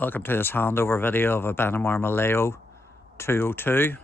Welcome to this handover video of a Benimar Mileo 202.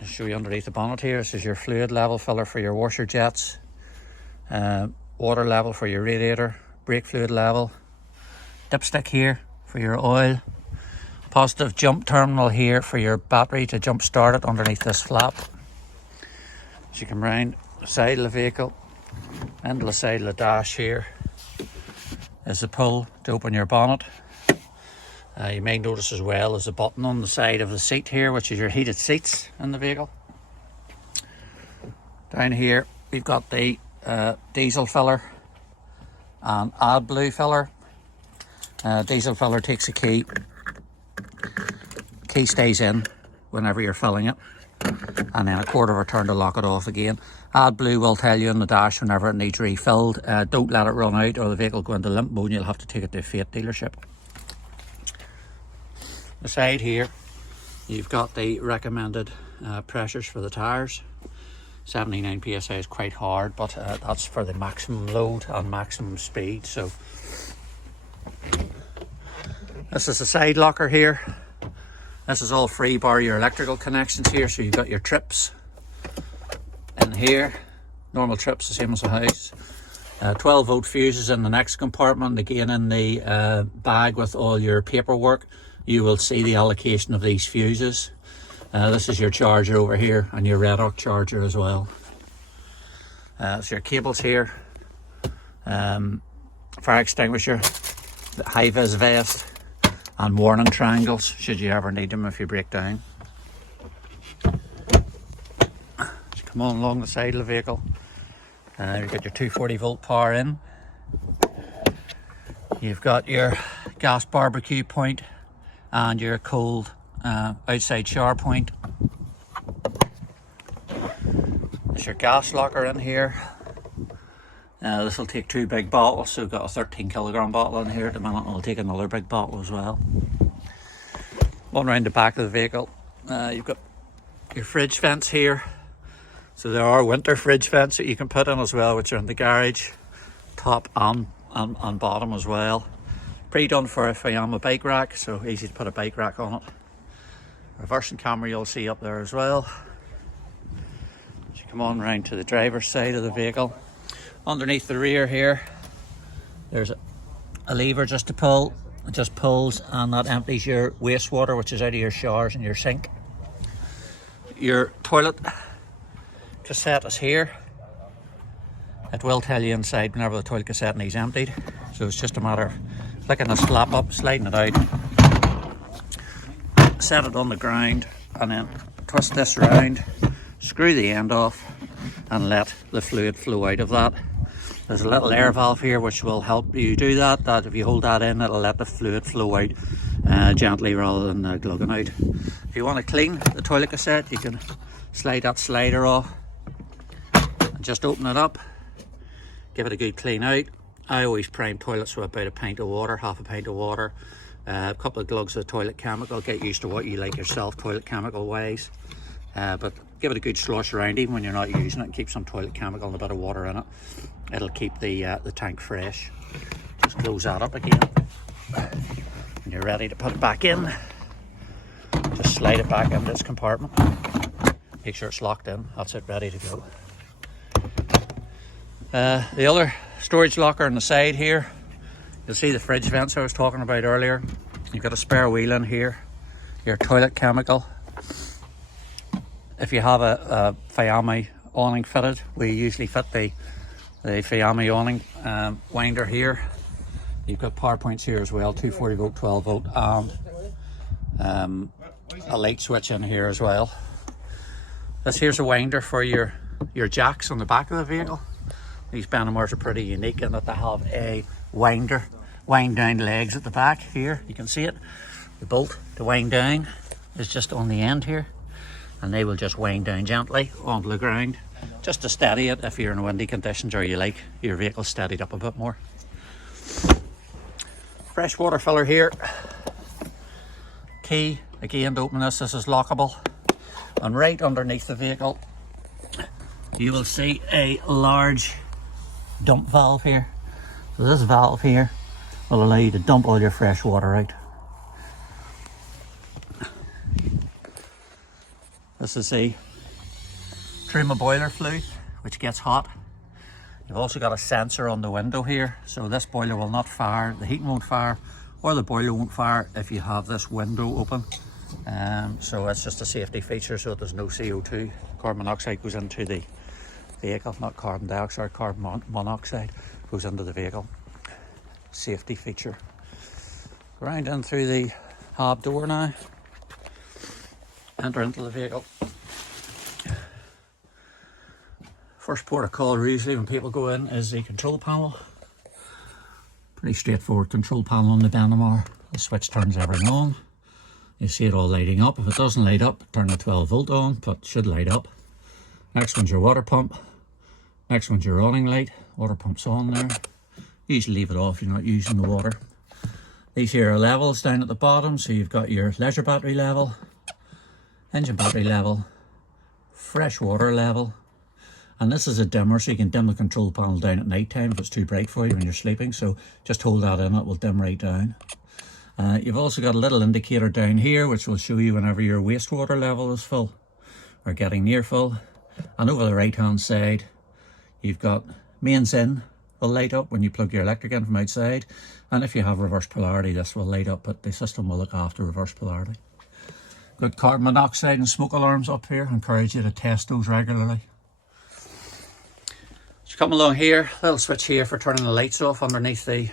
I'll show you underneath the bonnet here. This is your fluid level filler for your washer jets, water level for your radiator, brake fluid level, dipstick here for your oil, positive jump terminal here for your battery to jump start it underneath this flap. As you come round the side of the vehicle, into the side of the dash here is the pull to open your bonnet. You may notice as well there's a button on the side of the seat here, which is your heated seats in the vehicle. Down here we've got the diesel filler and AdBlue filler. Diesel filler takes a key. Key stays in whenever you're filling it, and then a quarter of a turn to lock it off again. AdBlue will tell you in the dash whenever it needs refilled. Don't let it run out or the vehicle go into limp mode and you'll have to take it to a Fiat dealership. The side here, you've got the recommended pressures for the tyres. 79 psi is quite hard, but that's for the maximum load and maximum speed. So this is the side locker here. This is all free bar your electrical connections here. So you've got your trips in here, normal trips the same as a house. 12 volt fuses in the next compartment. Again, in the bag with all your paperwork, you will see the allocation of these fuses. This is your charger over here and your red arc charger as well. So your cables here, fire extinguisher, the high vis vest, and warning triangles should you ever need them if you break down. So come on along the side of the vehicle. You've got your 240 volt power in. You've got your gas barbecue point and your cold outside shower point. There's your gas locker in here. This will take 2 big bottles, so we've got a 13 kilogram bottle in here at the minute, and we'll take another big bottle as well. One round the back of the vehicle, you've got your fridge vents here. So there are winter fridge vents that you can put in as well, which are in the garage, top and bottom as well. Pre-done for a Fiamma bike rack, so easy to put a bike rack on it. Reversing camera you'll see up there as well. So you come on round to the driver's side of the vehicle. Underneath the rear here, there's a lever just to pull. It just pulls and that empties your wastewater, which is out of your showers and your sink. Your toilet cassette is here. It will tell you inside whenever the toilet cassette needs emptied. So it's just a matter of flicking this flap up, sliding it out, set it on the ground, and then twist this around, screw the end off, and let the fluid flow out of that. There's a little air valve here which will help you do that. That if you hold that in, it'll let the fluid flow out gently rather than glugging out. If you want to clean the toilet cassette, you can slide that slider off and just open it up, give it a good clean out. I always prime toilets with about a pint of water, half a pint of water, a couple of glugs of toilet chemical. Get used to what you like yourself toilet chemical wise, but give it a good slosh around even when you're not using it, and keep some toilet chemical and a bit of water in it. It'll keep the tank fresh. Just close that up again. When you're ready to put it back in, just slide it back into this compartment. Make sure it's locked in. That's it, ready to go. The other storage locker on the side here, you'll see the fridge vents I was talking about earlier. You've got a spare wheel in here, your toilet chemical. If you have a Fiamma awning fitted, we usually fit the Fiamma awning winder here. You've got power points here as well, 240 volt, 12 volt, and a light switch in here as well. This here's a winder for your jacks on the back of the vehicle. These Benimars are pretty unique in that they have a wind down legs at the back here. You can see it. The bolt to wind down is just on the end here, and they will just wind down gently onto the ground just to steady it if you're in windy conditions or you like your vehicle steadied up a bit more. Fresh water filler here. Key again to open this. This is lockable, and right underneath the vehicle you will see a large dump valve here. So this valve here will allow you to dump all your fresh water out. This is the Truma boiler flue, which gets hot. You've also got a sensor on the window here, so this boiler will not fire, the heating won't fire, or the boiler won't fire if you have this window open. So it's just a safety feature, so there's no CO2. Carbon monoxide goes into the vehicle, not carbon dioxide, carbon monoxide goes into the vehicle. Safety feature. Round in through the hab door now. Enter into the vehicle. First port of call usually when people go in is the control panel. Pretty straightforward control panel on the Benimar. The switch turns everything on. You see it all lighting up. If it doesn't light up, turn the 12 volt on, but it should light up. Next one's your water pump. Next one's your running light. Water pump's on there. Usually leave it off if you're not using the water. These here are levels down at the bottom. So you've got your leisure battery level, engine battery level, fresh water level. And this is a dimmer, so you can dim the control panel down at night time if it's too bright for you when you're sleeping. So just hold that in, it will dim right down. You've also got a little indicator down here which will show you whenever your wastewater level is full or getting near full. And over the right hand side you've got mains in will light up when you plug your electric in from outside, and if you have reverse polarity this will light up, but the system will look after reverse polarity. Good carbon monoxide and smoke alarms up here. I encourage you to test those regularly. So come along here, little switch here for turning the lights off underneath the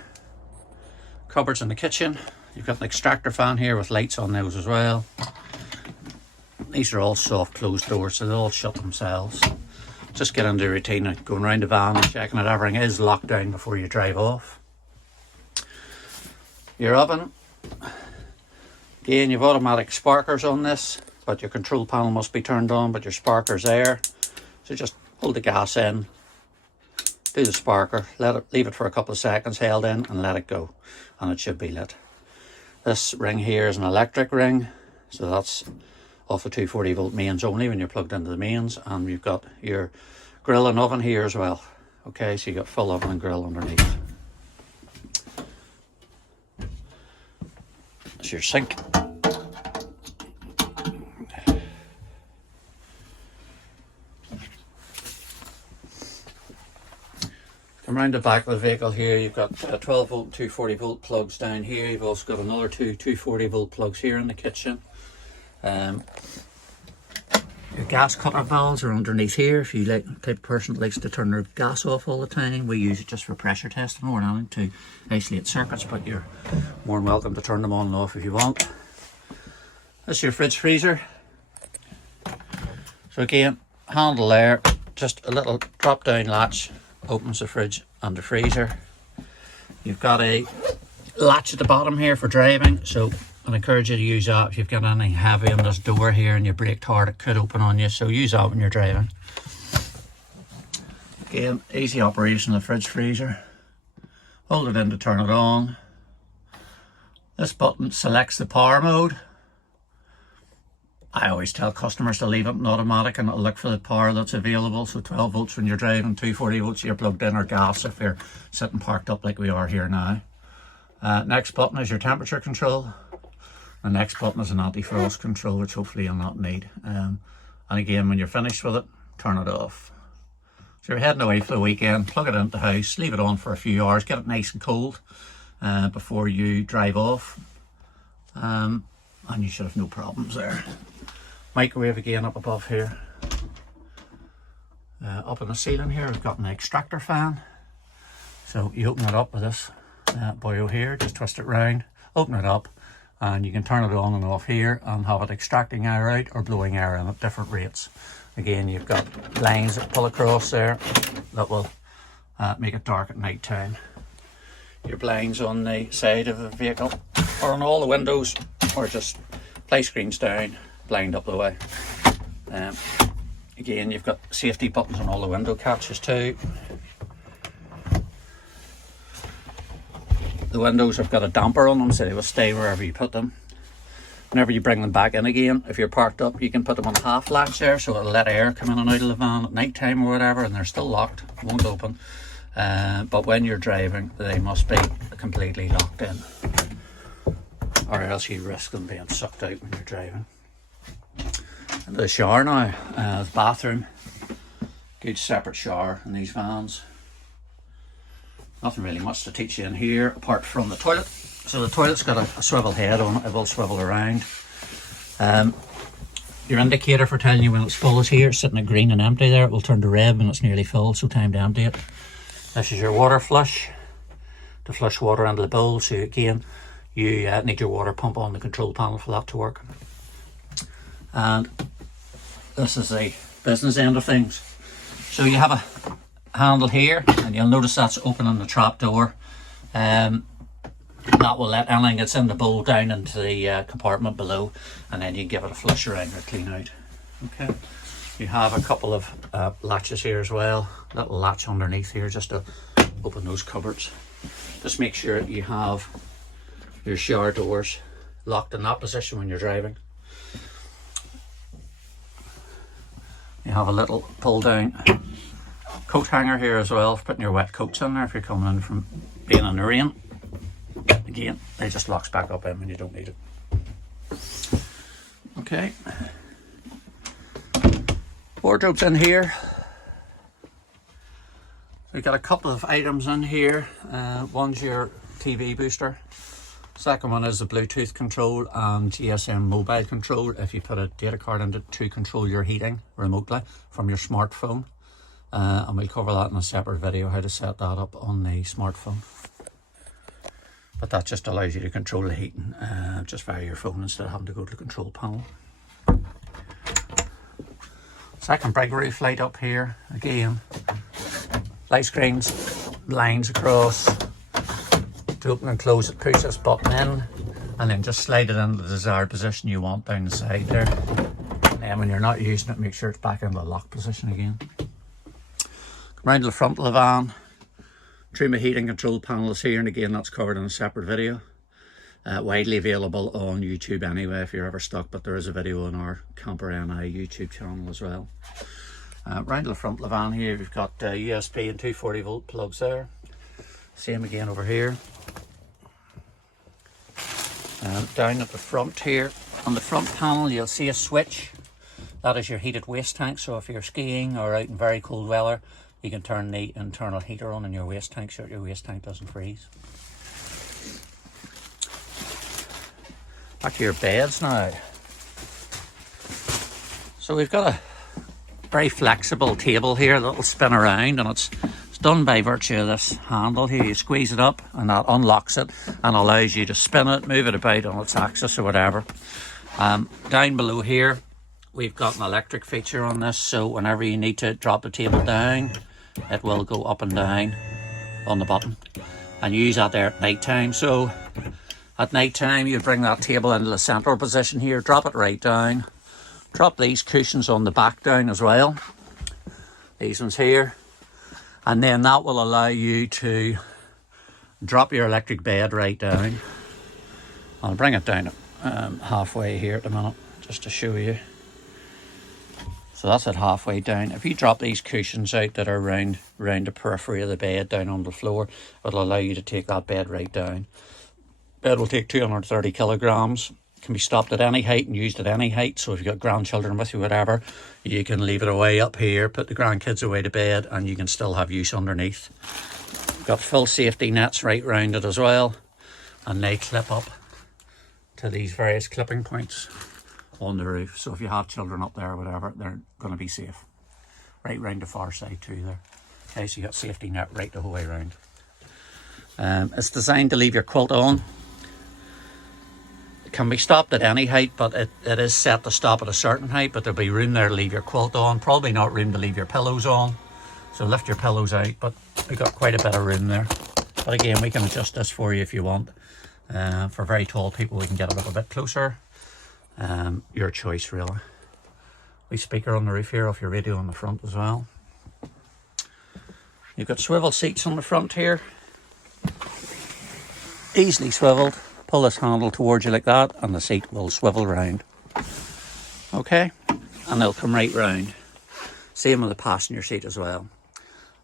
cupboards in the kitchen. You've got an extractor fan here with lights on those as well. These are all soft closed doors, so they'll all shut themselves. Just get into the routine of going around the van and checking that everything is locked down before you drive off. Your oven. Again, you've automatic sparkers on this, but your control panel must be turned on, but your sparker's there. So just hold the gas in, do the sparker, leave it for a couple of seconds held in and let it go, and it should be lit. This ring here is an electric ring, so that's off the 240 volt mains only when you're plugged into the mains, and you've got your grill and oven here as well. Okay, so you've got full oven and grill underneath. That's your sink. Come around the back of the vehicle here, you've got 12 volt and 240 volt plugs down here. You've also got another two 240 volt plugs here in the kitchen. Your gas cutter valves are underneath here. If you like the type of person that likes to turn their gas off all the time, we use it just for pressure testing more than anything to isolate circuits, but you're more than welcome to turn them on and off if you want. This is your fridge freezer. So again, handle there, just a little drop down latch opens the fridge and the freezer. You've got a latch at the bottom here for driving, so I'd encourage you to use that if you've got anything heavy on this door here and you braked hard, it could open on you, so use that when you're driving. Again, easy operation of the fridge freezer. Hold it in to turn it on. This button selects the power mode. I always tell customers to leave it in automatic and it'll look for the power that's available. So 12 volts when you're driving, 240 volts you're plugged in, or gas if you're sitting parked up like we are here now. Next button is your temperature control. The next button is an anti-frost control, which hopefully you'll not need. And again, when you're finished with it, turn it off. So you're heading away for the weekend, plug it into the house, leave it on for a few hours, get it nice and cold before you drive off. And you should have no problems there. Microwave again up above here. Up in the ceiling here, we've got an extractor fan. So you open it up with this boil here, just twist it round, open it up, and you can turn it on and off here and have it extracting air out or blowing air in at different rates. Again, you've got lines that pull across there that will make it dark at night time. Your blinds on the side of the vehicle or on all the windows, or just play screens down, blind up the way. Again, you've got safety buttons on all the window catches too. The windows have got a damper on them, so they will stay wherever you put them. Whenever you bring them back in again, if you're parked up, you can put them on half latch there, so it'll let air come in and out of the van at night time or whatever, and they're still locked, won't open. but when you're driving they must be completely locked in, or else you risk them being sucked out when you're driving. And the shower now, the bathroom, good separate shower in these vans. Nothing really much to teach you in here apart from the toilet. So the toilet's got a swivel head on it, it will swivel around. Your indicator for telling you when it's full is here, sitting at green and empty there. It will turn to red when it's nearly full, so time to empty it. This is your water flush, to flush water into the bowl. So again, you need your water pump on the control panel for that to work. And this is the business end of things. So you have a handle here, and you'll notice that's opening the trap door. That will let anything that's in the bowl down into the compartment below, and then you give it a flush around or clean out. Okay. You have a couple of latches here as well. Little latch underneath here just to open those cupboards. Just make sure you have your shower doors locked in that position when you're driving. You have a little pull down coat hanger here as well for putting your wet coats in there if you're coming in from being in the rain. Again, it just locks back up in when you don't need it. Okay. Wardrobe's in here. We've got a couple of items in here. One's your TV booster. Second one is the Bluetooth control and GSM mobile control if you put a data card in to control your heating remotely from your smartphone. And we'll cover that in a separate video, how to set that up on the smartphone. But that just allows you to control the heating just via your phone instead of having to go to the control panel. Second big roof light up here. Again, light screens, lines across. To open and close it, push this button in and then just slide it into the desired position you want down the side there. And then when you're not using it, make sure it's back into the lock position again. Come round to the front of the van. Trim heating control panel is here, and again that's covered in a separate video. Widely available on YouTube anyway if you're ever stuck, but there is a video on our Camper NI YouTube channel as well. Round to the front of the van here, we've got USB and 240 volt plugs there. Same again over here. Down at the front here, on the front panel you'll see a switch. That is your heated waste tank, so if you're skiing or out in very cold weather, you can turn the internal heater on in your waste tank so your waste tank doesn't freeze. Back to your beds now. So we've got a very flexible table here that'll spin around, and it's done by virtue of this handle here. You squeeze it up and that unlocks it and allows you to spin it, move it about on its axis or whatever. Down below here we've got an electric feature on this, so whenever you need to drop the table down, it will go up and down on the button, and you use that there at night time. So at night time you bring that table into the central position here, drop it right down, drop these cushions on the back down as well, these ones here, and then that will allow you to drop your electric bed right down. I'll bring it down halfway here at the minute just to show you. So that's at halfway down. If you drop these cushions out that are round the periphery of the bed down on the floor, it'll allow you to take that bed right down. Bed will take 230 kilograms. Can be stopped at any height and used at any height. So if you've got grandchildren with you, whatever, you can leave it away up here, put the grandkids away to bed, and you can still have use underneath. Got full safety nets right round it as well, and they clip up to these various clipping points on the roof. So if you have children up there or whatever, they're going to be safe. Right round the far side too there. Okay, so you got safety net right the whole way round. It's designed to leave your quilt on. Can be stopped at any height, but it is set to stop at a certain height, but there'll be room there to leave your quilt on, probably not room to leave your pillows on, so lift your pillows out, but we've got quite a bit of room there. But again, we can adjust this for you if you want. For very tall people we can get a little bit closer. Your choice really. We speaker on the roof here off your radio on the front as well. You've got swivel seats on the front here, easily swiveled. Pull this handle towards you like that and the seat will swivel round. Okay, and they'll come right round. Same with the passenger seat as well.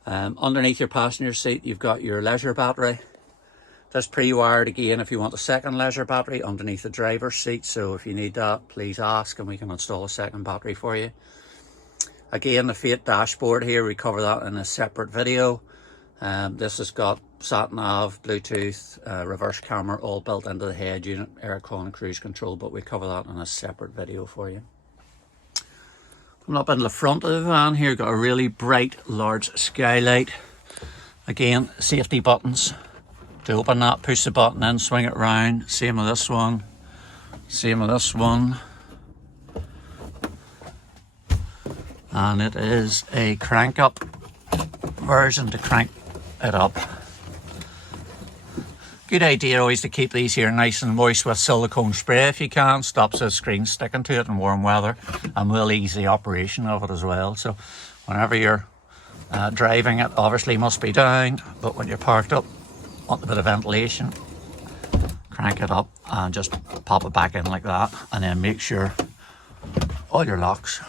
Underneath your passenger seat you've got your leisure battery. That's pre-wired again if you want a second leisure battery underneath the driver's seat, so if you need that, please ask and we can install a second battery for you. Again, the Fate dashboard here, we cover that in a separate video. This has got sat-nav, Bluetooth, reverse camera, all built into the head unit, aircon and cruise control, but we cover that in a separate video for you. Coming up into the front of the van here, got a really bright, large skylight. Again, safety buttons. To open that, push the button in, swing it round. Same with this one. Same with this one. And it is a crank up version to crank it up. Good idea always to keep these here nice and moist with silicone spray if you can. Stops the screen sticking to it in warm weather and will ease the operation of it as well. So whenever you're driving it, obviously must be down, but when you're parked up, want a bit of ventilation, crank it up and just pop it back in like that, and then make sure all your locks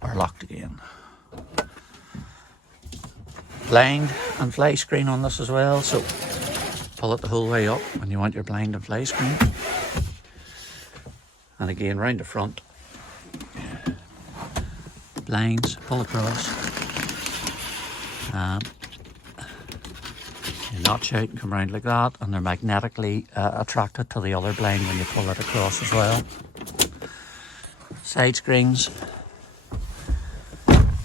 are locked again. Blind and fly screen on this as well, so pull it the whole way up when you want your blind and fly screen. And again round the front, blinds, pull across, you notch out and come round like that, and they're magnetically attracted to the other blind when you pull it across as well. Side screens,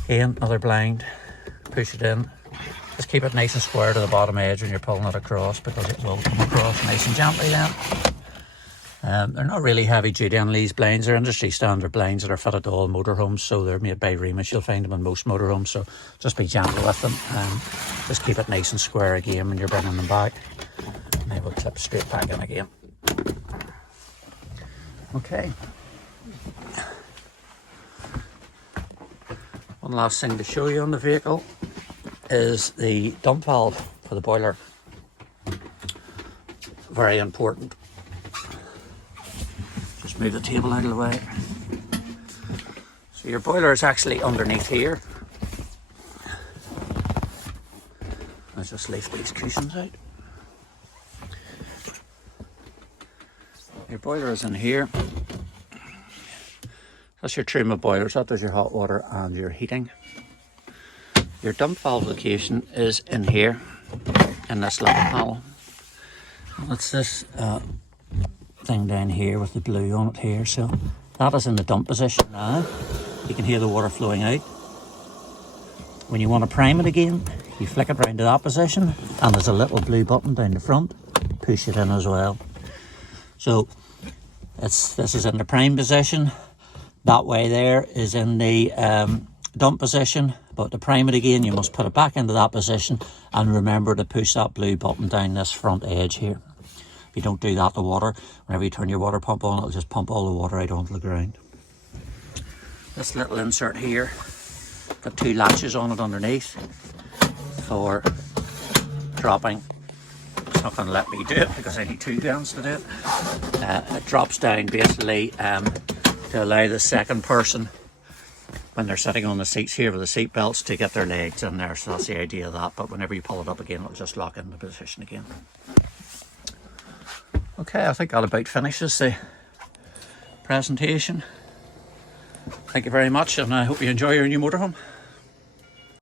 again another blind, push it in. Just keep it nice and square to the bottom edge when you're pulling it across, because it will come across nice and gently then. They're not really heavy duty on these blinds. They're industry standard blinds that are fitted to all motorhomes, so they're made by Remus. You'll find them in most motorhomes, so just be gentle with them and just keep it nice and square again when you're bringing them back. And they will clip straight back in again. Okay. One last thing to show you on the vehicle is the dump valve for the boiler. Very important. Just move the table out of the way. So your boiler is actually underneath here. Let's just lift these cushions out. Your boiler is in here. That's your trim of boilers. That does your hot water and your heating. Your dump valve location is in here, in this little panel. That's this thing down here with the blue on it here. So that is in the dump position now. You can hear the water flowing out. When you want to prime it again, you flick it round to that position, and there's a little blue button down the front. Push it in as well. So this is in the prime position. That way there is in the dump position, but to prime it again you must put it back into that position, and remember to push that blue button down this front edge here. If you don't do that, the water, whenever you turn your water pump on, it'll just pump all the water out onto the ground. This little insert here, got two latches on it underneath for dropping. It's not going to let me do it because I need two hands to do it. It drops down basically to allow the second person, when they're sitting on the seats here with the seat belts, to get their legs in there. So that's the idea of that, but whenever you pull it up again, it'll just lock into position again. Okay, I think that about finishes the presentation. Thank you very much, and I hope you enjoy your new motorhome.